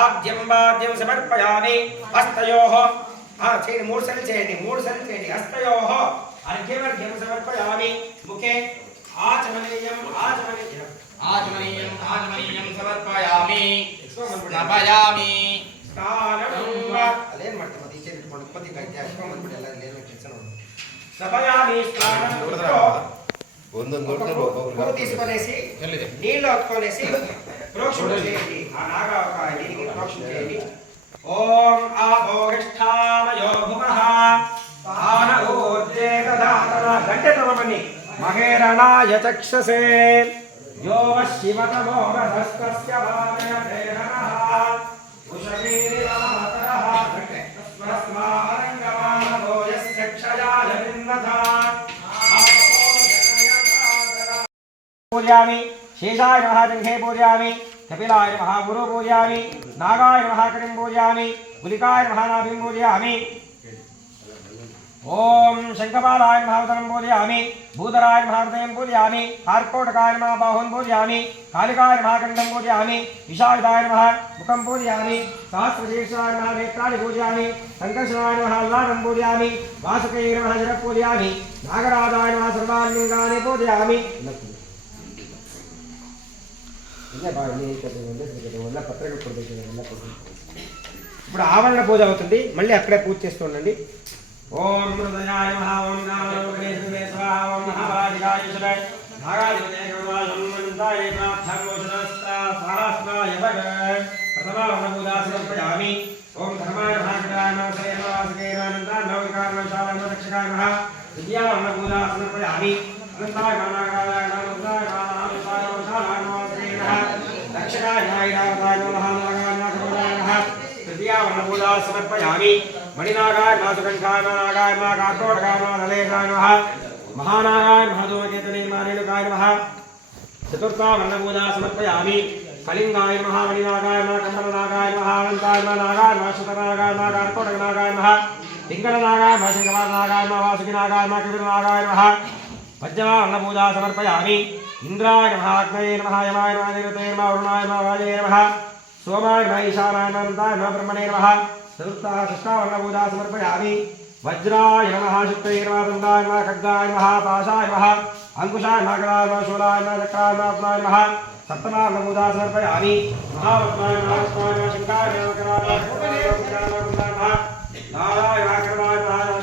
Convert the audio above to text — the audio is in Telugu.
ఆద్యం వాద్యం సమర్పయామి హస్తయోః చేయండి 3 సార్లు చేయండి హస్తయోః అర్ఘ్యం సమర్పయామి ముఖే ఆచమనీయం సమర్పయామి స్నాపయామి ಅಲ್ಲೇನು ಮಾಡ್ತೀವಿ ಅದು ಈಚೆ ಇಟ್ಕೊಂಡು ಇಪ್ಪತ್ತಿ ಗಂಟೆ ಅಷ್ಟೊಂದು ಬಂದ್ಬಿಟ್ಟು ಎಲ್ಲ ಏನು ಕೆಲಸ ನೋಡಿ ಸ್ನಾಪಯಾಮಿ ಒಂದೊಂದು తీసుకొనేసి నీళ్ళు హత్తుకొనేసి ప్రోక్షణ చేయండి ఆ నాగ దీనికి ప్రోక్షణ చేయండి ఓం ఆభోగిష్ఠామయో భువః తాన ఊర్జే దదాతన గంటె తమని మహేరణాయ చక్షసే యో శివతమో రస్తస్య భావయతే నమః ఉషమీరి రామతరః గంటె స్మస్మారంగమానో యస్య క్షయాయ నిన్నథ पूजयामि शेषाय नमः जंघे पूजयामि कपिलाय नमः गुरु पूजयामि नागाय नमः कटिं पूजयामि गुलिकाय नमः नाभिं पूजयामि ओम शंखपालाय नमः उदरं पूजयामि भूधराय नमः हृदयं पूजयामि हार्कोटकाय नमः बाहुं पूजयामि कालिकाय नमः कंठं पूजयामि विशाखाय नमः मुखं पूजयामि सहस्रशीर्षाय नमः नेत्राणि पूजयामि संकर्षणाय नमः ललाटं पूजयामि वासुकेय नमः शिरः पूजयामि नागराजाय नमः सर्वालिंगानि पूजयामि ఇప్పుడు ఆవరణ పూజ అవుతుంది మళ్ళీ అక్కడే పూజ చేస్తూ ఉండండి ఓం హృదయాయ నమః ఓం నామోగేశ్వరే స్వాహా ఓం మహావాజికాయేశ్వరే నాగాధిపతే గౌరవాయ ప్రార్థనోషనస్తా సహస్రాయ భగ ప్రథమావరణ పూజా సమర్పయామి ఓం ధర్మాయ మహాకరాయ నమః శ్రేయవాసకే నమః రక్షకాయ నమః విద్యావరణ పూజా సమర్పయామి అనంతాయ నాగాయ నమః तृतीयावर्णपूजा समर्पयामि मणिनागाय मासुकंठाय नागाय मा काकोटकाय मा नलेशाय नमः महानागाय महाधूमकेतने मा रेणुकाय नमः चतुर्थावर्णपूजा समर्पयामि कलिंगाय नमः मणिनागाय मा कमलनागाय नमः अनंताय मा नागाय मा शुतनागाय मा काकोटकनागाय नमः पिंगलनागाय मा शंखवालनागाय मा वासुकिनागाय मा कपिलनागाय नमः वज्रवर्णपूजा समर्पयामि इंद्राय नमः अग्नये नमः यमाय नमः निरुते नमः वरुणाय नमः वाजये नमः सोमाय नमः ईशानाय नमः अनन्ताय नमः ब्रह्मणे नमः षष्ठावर्णपूजा समर्पयामि वज्राय नमः शुक्ताय नमः दण्डाय नमः खड्गाय नमः पाशाय नमः अंकुशाय नमः गदाय नमः शूलाय नमः चक्राय नमः पद्माय नमः सप्तमावर्णपूजा समर्पयामि महावत्माय नमः शंखाय नमः कराय नमः नाराय नमः करणाय नमः